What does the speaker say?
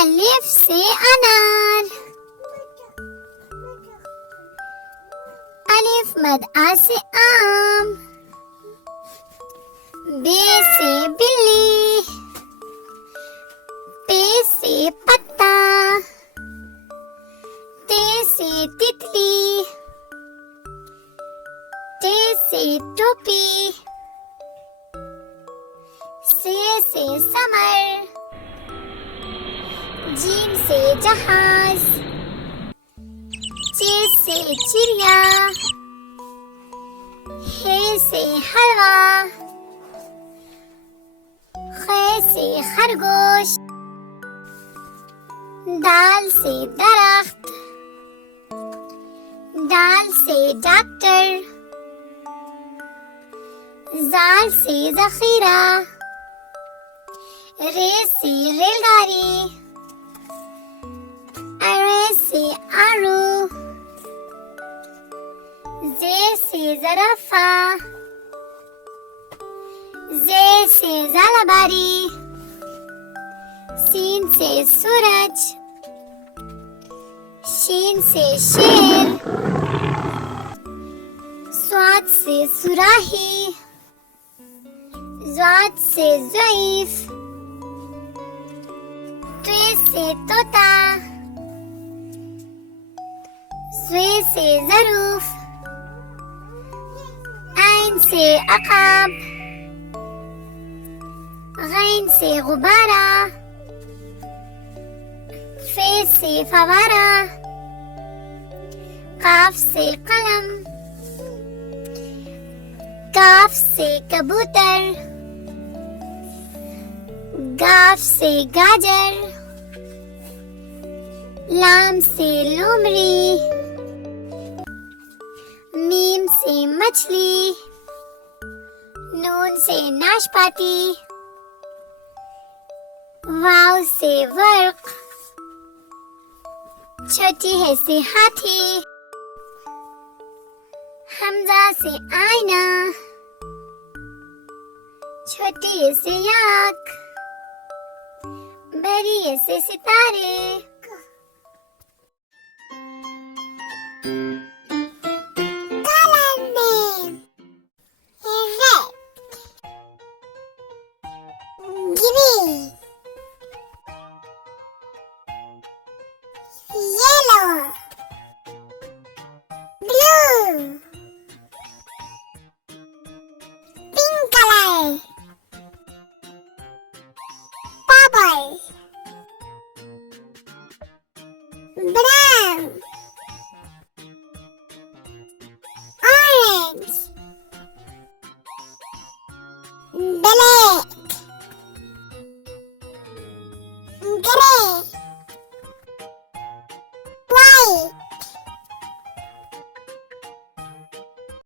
अलिफ से अनार, अलिफ मद आ से आम, बे से बिल्ली, पे से पत्ता, ते से तितली, टे से टोपी, से समर, जीम से जहाज, चे से चिड़िया, हे से हलवा, खे से खरगोश, दाल से दरख्त, दाल से डॉक्टर, जाल से जखीरा, रे से रेलगाड़ी, अरे से आरू, जे से ज़राफ़ा, जे से ज़ालाबारी, सीन से सूरज, शीन से शेर, स्वाद से सुराही, ज़ाद से ज़ईफ़, त्वे से तोता, ज़्वे से ज़रूफ, ऐन से अक़ाब, गैन से गुब्बारा, फे से फवारा, काफ से कलम, काफ से कबूतर, गाफ से गाजर, लाम से लोमड़ी, मीम से मछली, नून से नाशपाती, वाव से वर्क, छोटी है से हाथी, हमजा से आईना, छोटी है से आँख, बड़ी है से सितारे। Brown, orange, black,